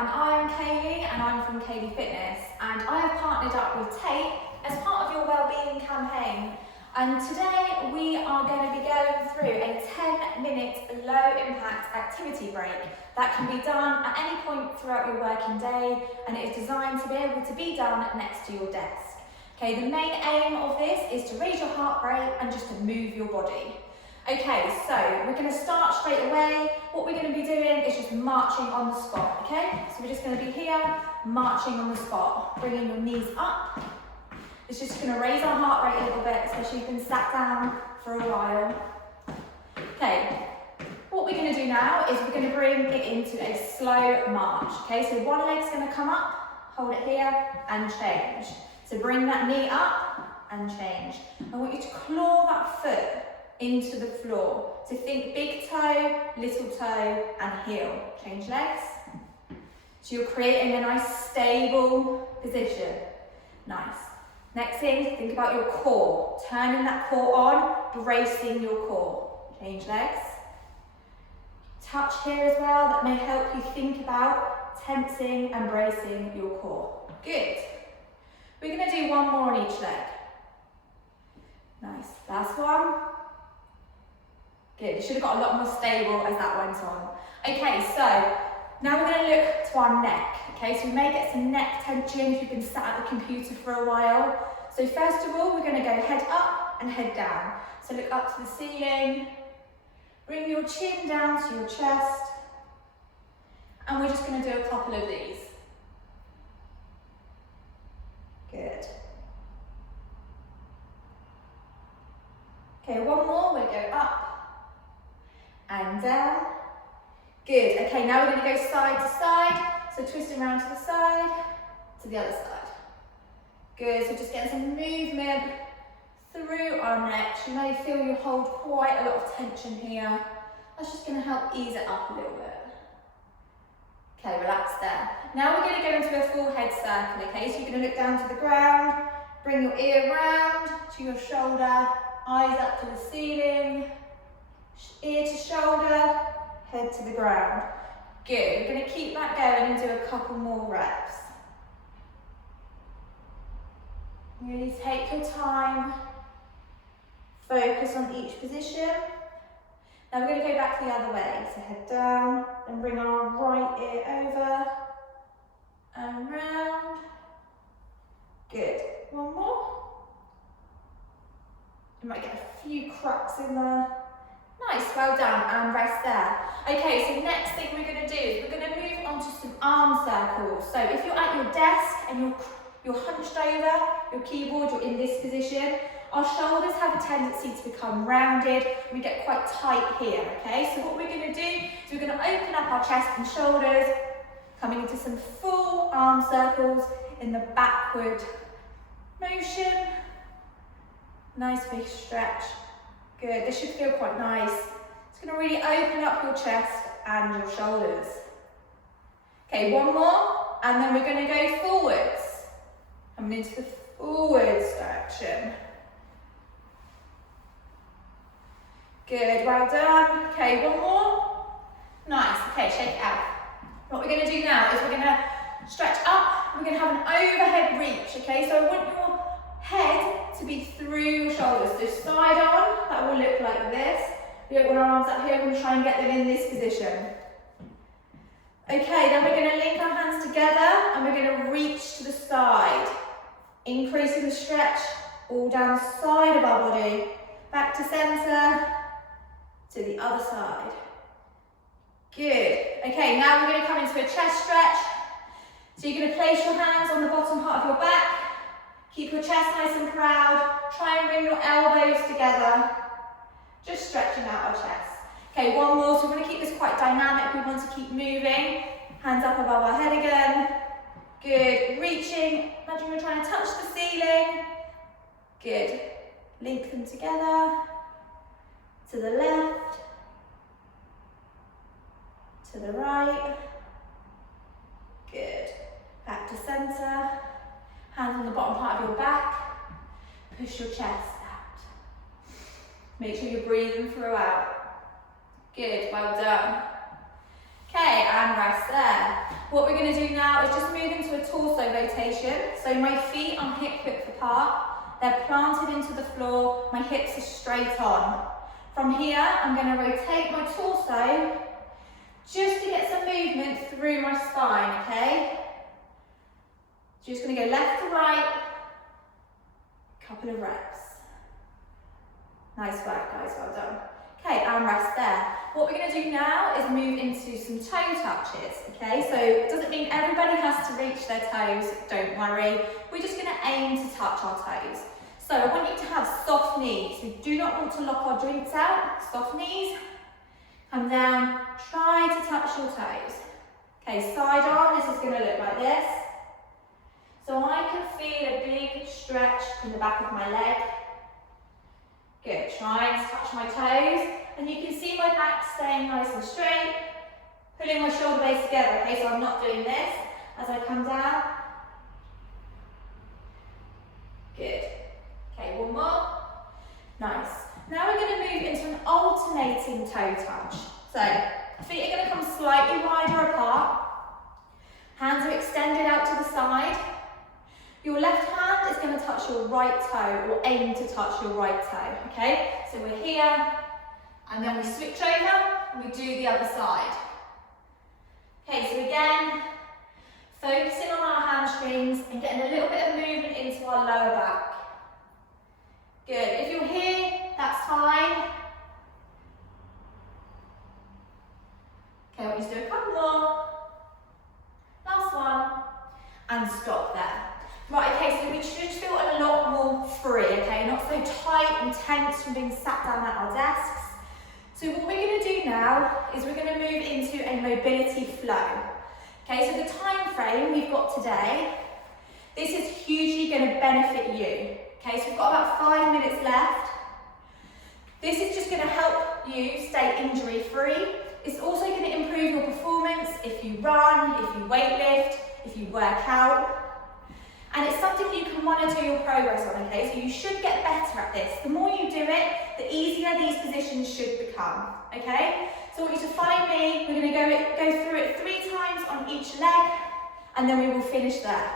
and I am Kayleigh, and I'm from Kayleigh Fitness, and I have partnered up with Tate as part of your Wellbeing campaign. And today we are going to be going through a 10-minute low-impact activity break that can be done at any point throughout your working day, and it is designed to be able to be done next to your desk. Okay, the main aim of this is to raise your heart rate and just to move your body. Okay, so we're going to start straight away. What we're going to be doing is just marching on the spot, okay? So we're just going to be here, marching on the spot, bringing your knees up. It's just going to raise our heart rate a little bit, especially if you've been sat down for a while. Okay, what we're going to do now is we're going to bring it into a slow march, okay? So one leg's going to come up, hold it here, and change. So bring that knee up and change. I want you to claw that foot into the floor. So think big toe, little toe, and heel. Change legs. So you're creating a nice stable position. Nice. Next thing, think about your core. Turning that core on, bracing your core. Change legs. Touch here as well, that may help you think about tensing and bracing your core. Good. We're going to do one more on each leg. Nice. Last one. Good. You should have got a lot more stable as that went on. Okay, so now we're going to look to our neck. Okay, so we may get some neck tension if you've been sat at the computer for a while. So first of all, we're going to go head up and head down. So look up to the ceiling. Bring your chin down to your chest. And we're just going to do a couple of these. Good. Okay, one more. We'll go up and down. Good. Okay, now we're going to go side to side. So twisting around to the side, to the other side. Good. So just getting some movement through our neck. You may feel you hold quite a lot of tension here. That's just going to help ease it up a little bit. Okay, relax there. Now we're going to go into a full head circle, okay? So you're going to look down to the ground, bring your ear round to your shoulder, eyes up to the ceiling, ear to shoulder, head to the ground. Good. We're going to keep that going and do a couple more reps. Really take your time. Focus on each position. Now we're going to go back the other way. So head down and bring our right ear over and round. Good. One more. You might get a few cracks in there. Nice, well done, and rest there. Okay, so next thing we're going to do is we're going to move on to some arm circles. So if you're at your desk and you're hunched over your keyboard, you're in this position, our shoulders have a tendency to become rounded. We get quite tight here, okay? So what we're going to do is we're going to open up our chest and shoulders, coming into some full arm circles in the backward motion. Nice big stretch. Good, this should feel quite nice. It's going to really open up your chest and your shoulders. Okay, one more, and then we're going to go forwards. Coming into the forwards direction. Good, well done. Okay, one more. Nice, okay, shake it out. What we're going to do now is we're going to stretch up. We're going to have an overhead reach, okay? So I want your head to be through your shoulders. So side on, that will look like this. We don't want our arms up here, we're going to try and get them in this position. Okay, then we're going to link our hands together and we're going to reach to the side. Increasing the stretch all down the side of our body. Back to centre, to the other side. Good. Okay, now we're going to come into a chest stretch. So you're going to place your hands on the bottom part of your back. Keep your chest nice and proud. Try and bring your elbows together. Just stretching out our chest. Okay, one more. So we're going to keep this quite dynamic. We want to keep moving. Hands up above our head again. Good. Reaching. Imagine you're trying to touch the ceiling. Good. Link them together. To the left. To the right. Good. Back to centre. Hands on the bottom part of your back. Push your chest out. Make sure you're breathing throughout. Good, well done. Okay, and rest there. What we're going to do now is just move into a torso rotation. So my feet are hip width apart. They're planted into the floor. My hips are straight on. From here, I'm going to rotate my torso just to get some movement through my spine, okay? Just going to go left to right. Couple of reps. Nice work, guys, well done. Okay, and rest there. What we're going to do now is move into some toe touches, okay? So it doesn't mean everybody has to reach their toes, don't worry. We're just going to aim to touch our toes. So I want you to have soft knees. We do not want to lock our joints out. Soft knees. Come down, try to touch your toes. Okay, side arm, this is going to look like this. So I can feel a big stretch in the back of my leg. Good, trying to touch my toes, and you can see my back staying nice and straight, pulling my shoulder blades together, okay, so I'm not doing this as I come down. Good. Okay, one more. Nice. Now we're going to move into an alternating toe touch. So, feet are going to come slightly wider apart, hands are extended out to the side. Your left hand is going to touch your right toe, or aim to touch your right toe, okay? So we're here, and then we switch over, and we do the other side. Okay, so again, focusing on our hamstrings and getting a little bit of movement into our lower back. Good, if you're here, that's fine. Okay, I'll just do a couple more. Last one, and stop there. Right, okay, so we should feel a lot more free, okay? Not so tight and tense from being sat down at our desks. So what we're going to do now is we're going to move into a mobility flow. Okay, so the time frame we've got today, this is hugely going to benefit you. Okay, so we've got about 5 minutes left. This is just going to help you stay injury free. It's also going to improve your performance if you run, if you weightlift, if you work out. And it's something you can monitor your progress on, okay? So you should get better at this. The more you do it, the easier these positions should become, okay? So I want you to find me. We're going to go through it 3 times on each leg, and then we will finish there.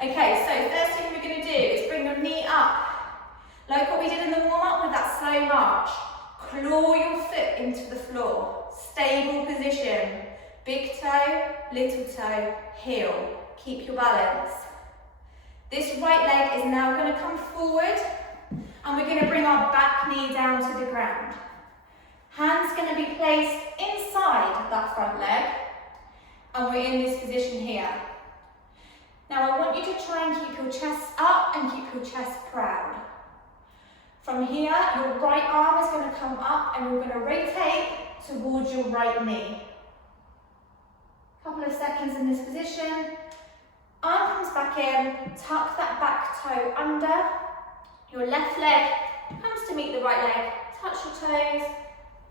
Okay, so first thing we're going to do is bring your knee up. Like what we did in the warm-up with that slow march. Claw your foot into the floor. Stable position. Big toe, little toe, heel. Keep your balance. This right leg is now going to come forward, and we're going to bring our back knee down to the ground. Hands going to be placed inside that front leg, and we're in this position here. Now I want you to try and keep your chest up and keep your chest proud. From here, your right arm is going to come up, and we're going to rotate towards your right knee. Couple of seconds in this position. Arm comes back in, tuck that back toe under. Your left leg comes to meet the right leg, touch your toes,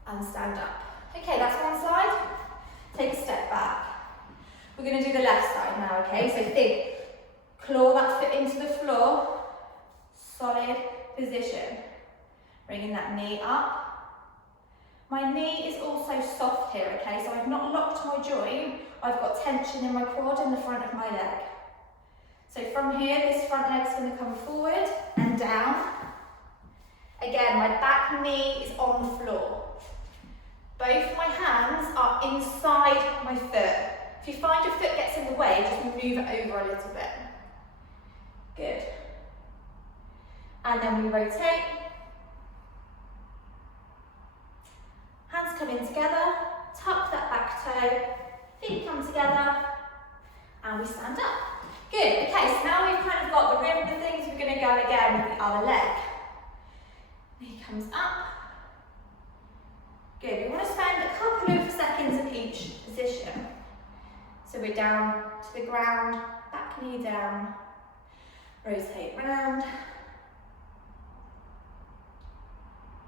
and stand up. Okay, that's one side. Take a step back. We're going to do the left side now, okay? So think, claw that foot into the floor, solid position. Bringing that knee up. My knee is also soft here, okay? So I've not locked my joint, I've got tension in my quad in the front of my leg. So from here, this front leg's going to come forward and down. Again, my back knee is on the floor. Both my hands are inside my foot. If you find your foot gets in the way, just move it over a little bit. Good. And then we rotate. Hands come in together, tuck that back toe, feet come together, and we stand up. Good, okay, so now we've kind of got the rhythm of things, we're going to go again with the other leg. Knee comes up. Good, we want to spend a couple of seconds in each position. So we're down to the ground, back knee down, rotate round.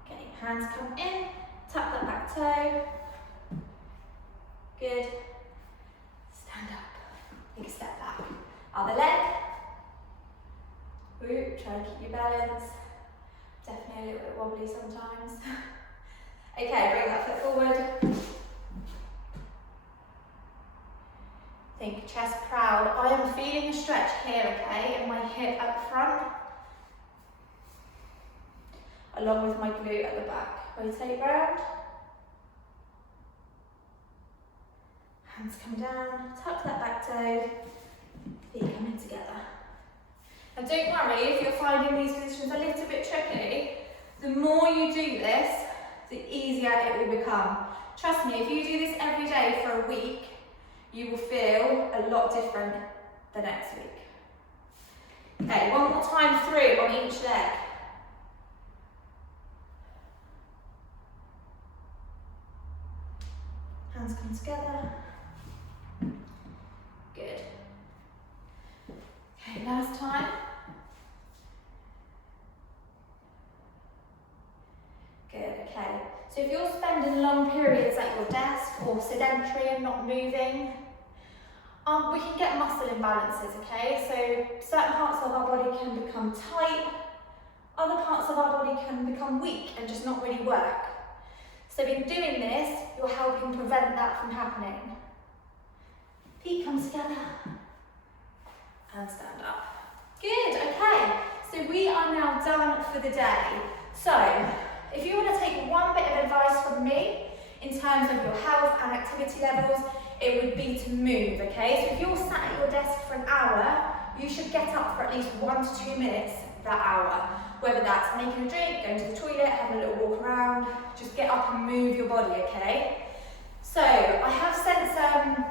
Okay, hands come in, tuck that back toe. Good. Stand up, take a step back. Other leg. Ooh, try to keep your balance. Definitely a little bit wobbly sometimes. Okay, bring that foot forward. Think chest proud. I am feeling a stretch here, okay, in my hip at the front, along with my glute at the back. Rotate round. Hands come down, tuck that back toe, feet come in together. Now don't worry if you're finding these positions a little bit tricky. The more you do this, the easier it will become. Trust me, if you do this every day for a week, you will feel a lot different the next week. Okay, one more time through on each leg. Hands come together. Good. Okay, last time. Good, okay. So if you're spending long periods at your desk or sedentary and not moving, we can get muscle imbalances, okay? So certain parts of our body can become tight, other parts of our body can become weak and just not really work. So in doing this, you're helping prevent that from happening. Feet come together and stand up. Good, okay. So we are now done for the day. So if you want to take one bit of advice from me in terms of your health and activity levels, it would be to move, okay? So if you're sat at your desk for an hour, you should get up for at least 1 to 2 minutes that hour. Whether that's making a drink, going to the toilet, having a little walk around, just get up and move your body, okay? So I have sent some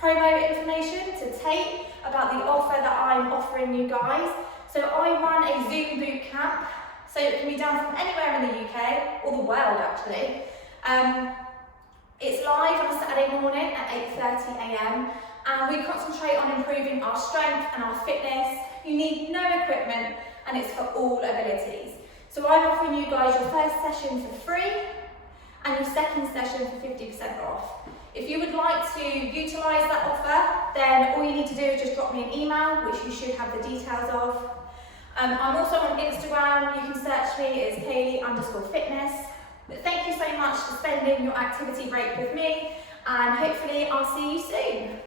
promo information to Tate about the offer that I'm offering you guys. So I run a Zoom bootcamp, so it can be done from anywhere in the UK, or the world actually. It's live on a Saturday morning at 8:30 AM, and we concentrate on improving our strength and our fitness. You need no equipment, and it's for all abilities. So I'm offering you guys your first session for free, and your second session for 50% off. If you would like to utilise that offer, then all you need to do is just drop me an email, which you should have the details of. I'm also on Instagram. You can search me as Kayleigh_fitness. But thank you so much for spending your activity break with me, and hopefully I'll see you soon.